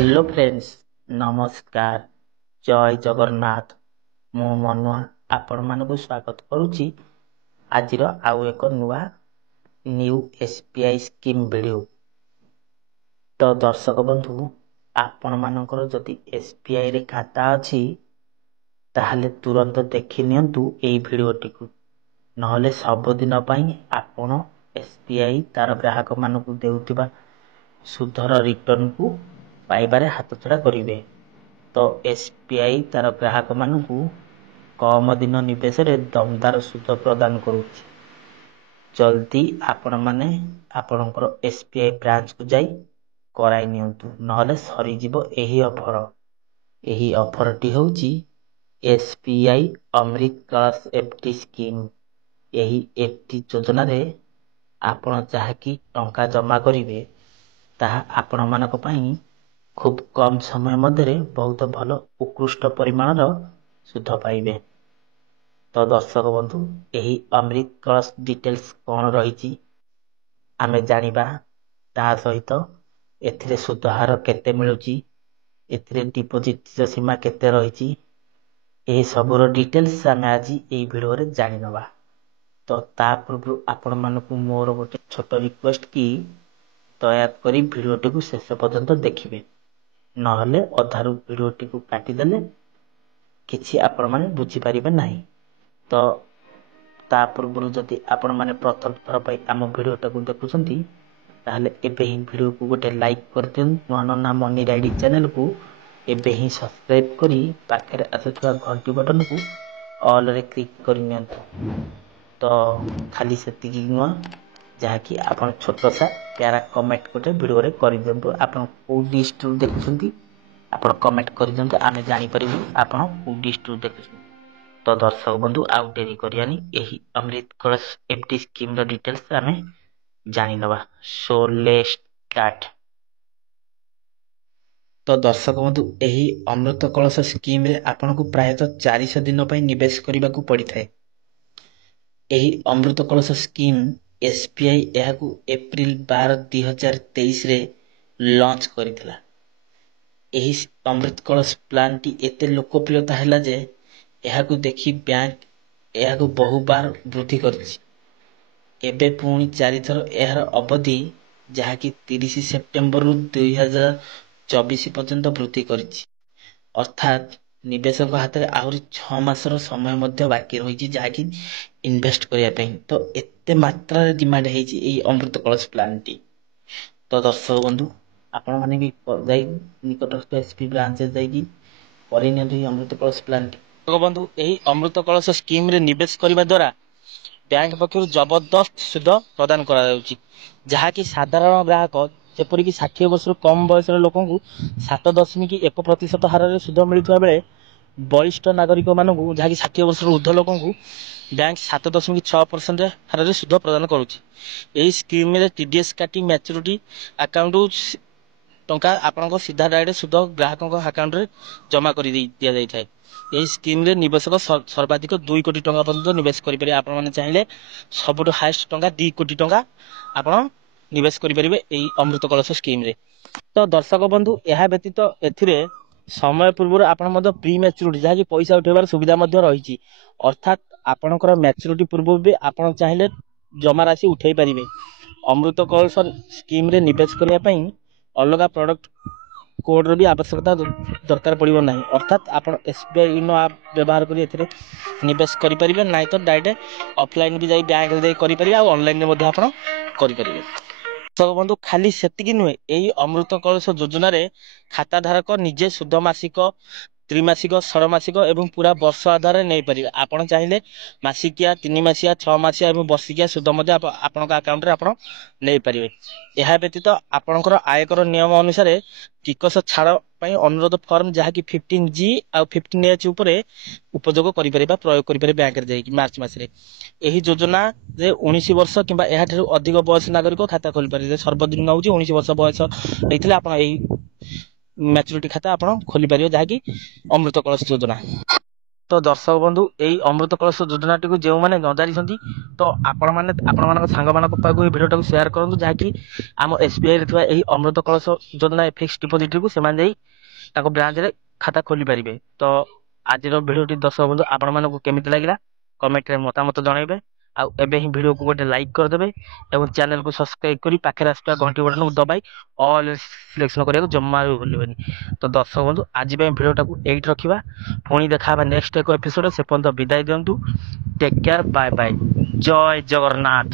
Hello friends, नमस्कार। जय जगन्नाथ। मु मनुआ आपण मानक स्वागत करुच्ची आज आउ एक नुआ न्यू एसबीआई स्कीम वीडियो। तो दर्शक बंधु, आपण मानकर जदि एसबीआई रे खाता अछि ताहले तुरंत देखि नियंतु एई वीडियोटी को, नहले सबदिन पई आपण एसबीआई तार ग्राहक मानक देउतिबा सुधर रिटर्न को पाइबारे हाथ छड़ा करिवे। तो एसबीआई तार ग्राहक मानकू कम दिन निवेश रे दमदार सुध प्रदान करुछि। जल्दी आपण माने आपणकर एसबीआई ब्रांच को जाई कराई नियंतु, नहले सरी जीवो एही ऑफर। एही ऑफर टी होउची एसबीआई अमृत कलश एफडी स्कीम। एही एफडी योजना रे आपण जहा कि टंका जमा करिवे ताहा आपण मानक पई खूब कम समय मध्य बहुत भल उत्कृष्ट परिमाण सुध पाइबे। तो दर्शक बंधु, यही अमृत कलश डिटेल्स कौन रही आमे जानिबा, ता सहित एथिरे सुध हार केते मिलुची, एथिरे डिपोजिट सीमा केते रही, एही सबुर डिटेल्स आमे आज एही वीडियो रे जानि नबा। तो ता पूर्व आपण मानकू मोर गोटे छोट रिक्वेस्ट की दया करी वीडियोटी को शेष पर्यंत देखिबे, नहले अधारू वीडियोटी को काटिदेले किछि आपण माने बुझी पारिबे नाही। तो ता पूर्व जदि आपण माने प्रथम थर पई आम वीडियोटा को देखुछंती ताहले एबे ही वीडियो को गोटे लाइक कर दियन, नुआ मनी राइडी चैनल को एबे ही सब्सक्राइब करी पाखरे आसुथबा घंटी बटन को ऑल रे क्लिक करि नियंतु। तो खाली सेतिकी नुआ जहाँकि आपण छोट सा प्यारा कमेंट गोटे वीडियो रे करि दियंतु। आपण को लिस्ट रु देखुछंती आपण कमेंट करि दियंतु, आमे जानि परिबु आपण को लिस्ट रु देखुछंती। तो दर्शक बंधु, आउ डेरी करियानी एही अमृत कलश एफडी स्कीम रो डिटेल्स आमे जानि नबा। So let's start. तो दर्शक बंधु, एही अमृत कलश स्कीम रे आपण को प्रायतः 400 दिन पई निवेश करिबा को पड़ी थाए। एही अमृत कलश स्कीम एसबीआई एहाकू एप्रिल 12 2023 रे लॉन्च करिथिला। एही अमृत कलश प्लान टी एते लोकप्रियता हैला जे एहाकू देखि बैंक एहाकू बहु बार वृद्धि करछि। एबे पुणी 4 थर एहार अवधि जहाँकि 30 सेप्टेम्बर 2024 पर्यंत वृद्धि करिछि। अर्थात निवेशक हाथ में आहरी 6 मासर समय मध्य बाकी रही जहाँकि इन्वेस्ट करिया पई। तो एते मात्रा रे डिमांड हेछि एही अमृत कलश प्लान टी। तो दर्शक बंधु, आपण माने भी जाई निकटस्थ एसपी ब्रांच जाई परिनियंतु अमृत कलश प्लान टी। तो बंधु, एही अमृत कलश स्कीम रे निवेश करबा द्वारा बैंक पक्षरु जबरदस्त सुध प्रदान करा जाउची, जहा कि साधारण ग्राहक जेपरि कि 60 वर्ष कम बयसर लोकन को 7.1% हार रे सुध मिलुवा बेले वरिष्ठ नागरिक मानकू जहा कि 60 वर्ष ऊर्ध लोकन को बैंक 7.6% हार रे सुध प्रदान करूची। एही स्कीम रे टीडीएस काटी मैच्योरिटी अकाउंट टंका आपन सीधा डायरेक्ट सुध ग्राहक अकाउंट रे जमा कर दिया जाय थाए। एही स्कीम रे निवेशक सर्वाधिक 2 कोटी टंका पर्यंत निवेश करि पारे। आपण माने चाहिले सबटो हाईएस्ट टंका 2 कोटी टंका आपण निवेश करि परिबे एही अमृत कलश स्कीम रे। तो दर्शक बंधु, एहा व्यतीत एथिरे समय पूर्व आपण मध्य प्री मैच्योरिटी जहा कि पैसा उठेबार सुविधा मध्य रहिछि। अर्थात आपणकर मैच्योरिटी पूर्व भी आपण चाहिले जमा राशि उठेई परिबे। अमृत कलश स्कीम रे निवेश करिया पई अलगा प्रोडक्ट कोड रो भी आवश्यकता दरकार पड़िबो नाही। अर्थात आपण एसबीआई इनो ऐप व्यवहार करी एथिरे निवेश करि परिबे, नाही तो डायरेक्ट ऑफलाइन भी जाई बैंक रे करि परिबे आ ऑनलाइन रे मध्ये आपण करि परिबे। तो बंधु, खाली सेतिकी नुहे, एही अमृत कलश योजना रे खाता धारक निजे सुध मासिक, त्रिमासिक, षड़मासिक एवं पूरा वर्ष आधार नहीं पारे। आपण चाहिले मासिकिया, 3 मासिया, 6 मासिया एवं वर्षिकिया सुध मध्ये आपनका अकाउंट रे आपण नहीं पारिबे। एहा व्यतीत आपनकर आयकर नियम अनुसार टिकस छाड़ पई अनुरोध फॉर्म जहा कि 15G आ 15H ऊपर उपयोग करि परिबा, प्रयोग करि परिबे बैंक रे जाई कि मार्च मास रे। एही योजना रे 19 वर्ष किबा एहा ठेर अधिक बयस नागरिक खाता खोलि परिबे। सर्वनिम्न होउची 19 वर्ष बयस हेतिले आपण एही मैच्योरिटी खाता आपण खोली परिबे, जहा कि अमृत कलश योजना। ତ ଦର୍ଶକ ବନ୍ଧୁ ଏଇ ଅମୃତ କଳସ ଯୋଜନାଟିକୁ ଯେଉଁମାନେ ନ ଜାଣିଛନ୍ତି ତ ଆପଣମାନଙ୍କ ସାଙ୍ଗମାନଙ୍କ ପାଖକୁ ଏହି ଭିଡ଼ିଓଟାକୁ ସେୟାର କରନ୍ତୁ, ଯାହାକି ଆମ SBIରେ ଥିବା ଏହି ଅମୃତ କଳସ ଯୋଜନା ଫିକ୍ସଡ ଡିପୋଜିଟକୁ ସେମାନେ ଯାଇ ତାଙ୍କ ବ୍ରାଞ୍ଚରେ ଖାତା ଖୋଲିପାରିବେ। ତ ଆଜିର ଭିଡ଼ିଓଟି ଦର୍ଶକ ବନ୍ଧୁ ଆପଣମାନଙ୍କୁ କେମିତି ଲାଗିଲା କମେଣ୍ଟରେ ମତାମତ ଜଣାଇବେ। ଆଉ ଏବେ ହିଁ ଭିଡ଼ିଓକୁ ଗୋଟେ ଲାଇକ୍ କରିଦେବେ ଏବଂ ଚ୍ୟାନେଲକୁ ସବସ୍କ୍ରାଇବ କରି ପାଖରେ ଆସୁଥିବା ଘଣ୍ଟି ବଟନକୁ ଦବାଇ ଅଲ୍ ସିଲେକ୍ସନ କରିବାକୁ ଜମା ବି ଭୁଲିବେନି। ତ ଦର୍ଶକ ବନ୍ଧୁ ଆଜି ପାଇଁ ଭିଡ଼ିଓଟାକୁ ଏଇଠି ରଖିବା, ପୁଣି ଦେଖା ହେବା ନେକ୍ସଟ ଏକ ଏପିସୋଡ। ସେ ପର୍ଯ୍ୟନ୍ତ ବିଦାୟ ଦିଅନ୍ତୁ। ଟେକ୍ କେୟାର, ବାଏ ବାଏ, ଜୟ ଜଗନ୍ନାଥ।